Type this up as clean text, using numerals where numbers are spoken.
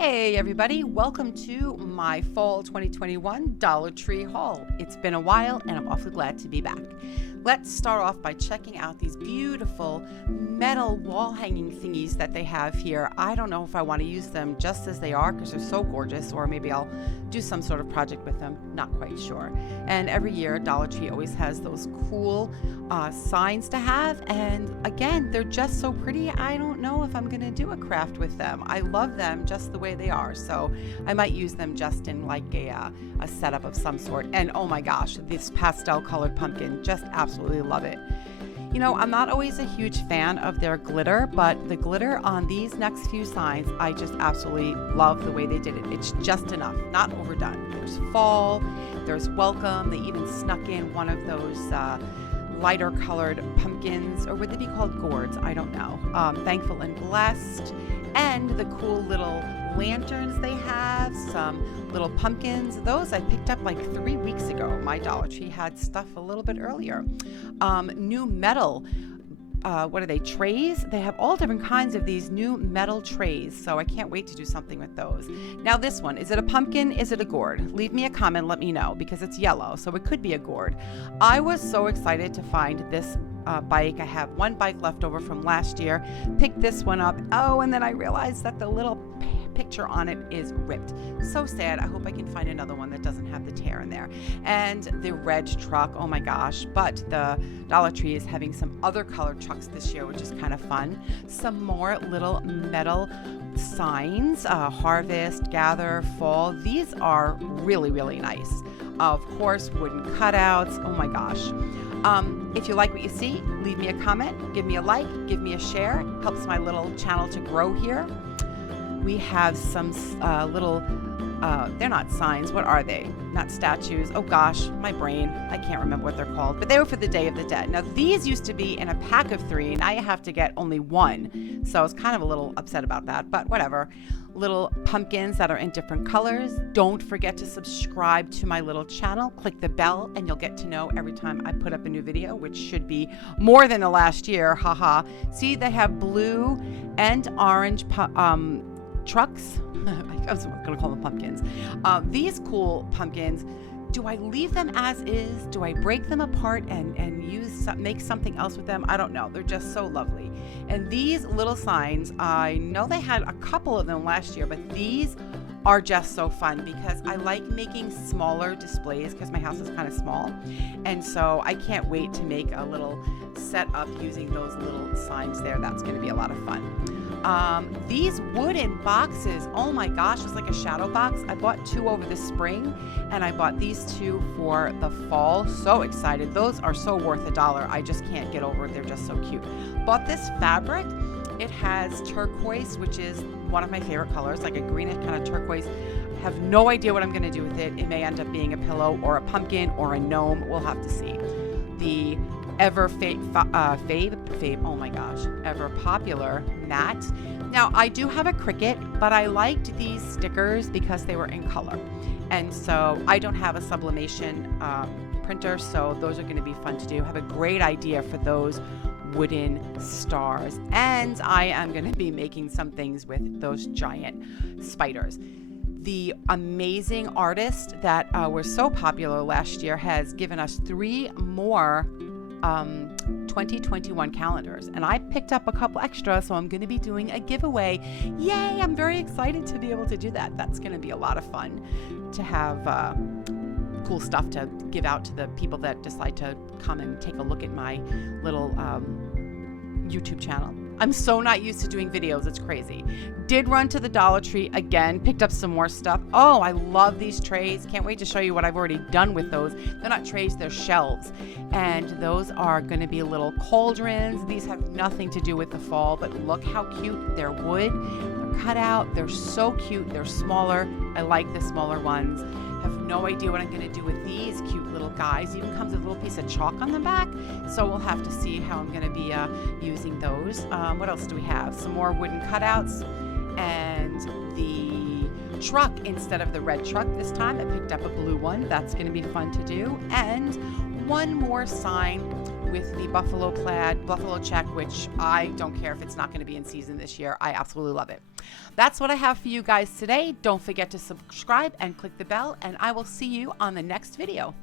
Hey everybody, welcome to my fall 2021 Dollar Tree haul. It's been a while and I'm awfully glad to be back. Let's start off by checking out these beautiful metal wall hanging thingies that they have here. I don't know if I want to use them just as they are because they're so gorgeous, or maybe I'll do some sort of project with them, not quite sure. And every year Dollar Tree always has those cool signs to have, and again, they're just so pretty. I don't know if I'm going to do a craft with them. I love them just the way they are, so I might use them just in like a setup of some sort. And oh my gosh, this pastel colored pumpkin, just absolutely love it. You know, I'm not always a huge fan of their glitter, but the glitter on these next few signs, I just absolutely love the way they did it. It's just enough, not overdone. There's fall, there's welcome. They even snuck in one of those lighter colored pumpkins, or would they be called gourds? I don't know. Thankful and blessed, and the cool little lanterns they have, some little pumpkins. Those I picked up like 3 weeks ago. My Dollar Tree had stuff a little bit earlier. New metal, what are they, trays? They have all different kinds of these new metal trays, so I can't wait to do something with those. Now this one, is it a pumpkin? Is it a gourd? Leave me a comment, let me know, because it's yellow, so it could be a gourd. I was so excited to find this bike. I have one bike left over from last year. Picked this one up. Oh, and then I realized that the little picture on it is ripped. So sad. I hope I can find another one that doesn't have the tear in there. And the red truck, oh my gosh. But the Dollar Tree is having some other colored trucks this year, which is kind of fun. Some more little metal signs, harvest, gather, fall. These are really, really nice. Of course, wooden cutouts. Oh my gosh. If you like what you see, leave me a comment, give me a like, give me a share. Helps my little channel to grow here. We have some little, they're not signs. What are they? Not statues. Oh gosh, my brain. I can't remember what they're called, but they were for the Day of the Dead. Now these used to be in a pack of 3. Now you have to get only 1. So I was kind of a little upset about that, but whatever. Little pumpkins that are in different colors. Don't forget to subscribe to my little channel. Click the bell and you'll get to know every time I put up a new video, which should be more than the last year. Haha. See, they have blue and orange trucks. I was going to call them pumpkins. These cool pumpkins, do I leave them as is? Do I break them apart and make something else with them? I don't know. They're just so lovely. And these little signs, I know they had a couple of them last year, but these are just so fun because I like making smaller displays because my house is kind of small. And so I can't wait to make a little setup using those little signs there. That's going to be a lot of fun. These wooden boxes, oh my gosh, it's like a shadow box. I bought 2 over the spring and I bought these 2 for the fall. So excited. Those are so worth $1. I just can't get over it. They're just so cute. Bought this fabric. It has turquoise, which is one of my favorite colors, like a greenish kind of turquoise. I have no idea what I'm going to do with it. It may end up being a pillow or a pumpkin or a gnome. We'll have to see. The ever popular mat. Now I do have a Cricut, but I liked these stickers because they were in color, and so I don't have a sublimation printer, so those are going to be fun to do. Have a great idea for those wooden stars, and I am going to be making some things with those giant spiders. The amazing artist that were so popular last year has given us 3 more 2021 calendars, and I picked up a couple extra, so I'm going to be doing a giveaway. Yay! I'm very excited to be able to do that. That's going to be a lot of fun to have cool stuff to give out to the people that decide to come and take a look at my little YouTube channel. I'm so not used to doing videos, it's crazy. Did run to the Dollar Tree again, picked up some more stuff. Oh, I love these trays. Can't wait to show you what I've already done with those. They're not trays, they're shelves. And those are gonna be little cauldrons. These have nothing to do with the fall, but look how cute. They're wood, they're cut out, they're so cute, they're smaller. I like the smaller ones. Have no idea what I'm going to do with these cute little guys. Even comes with a little piece of chalk on the back, so we'll have to see how I'm going to be using those. What else do we have? Some more wooden cutouts, and the truck instead of the red truck this time. I picked up a blue one. That's going to be fun to do. And one more sign with the buffalo check, which I don't care if it's not going to be in season this year. I absolutely love it. That's what I have for you guys today. Don't forget to subscribe and click the bell, and I will see you on the next video.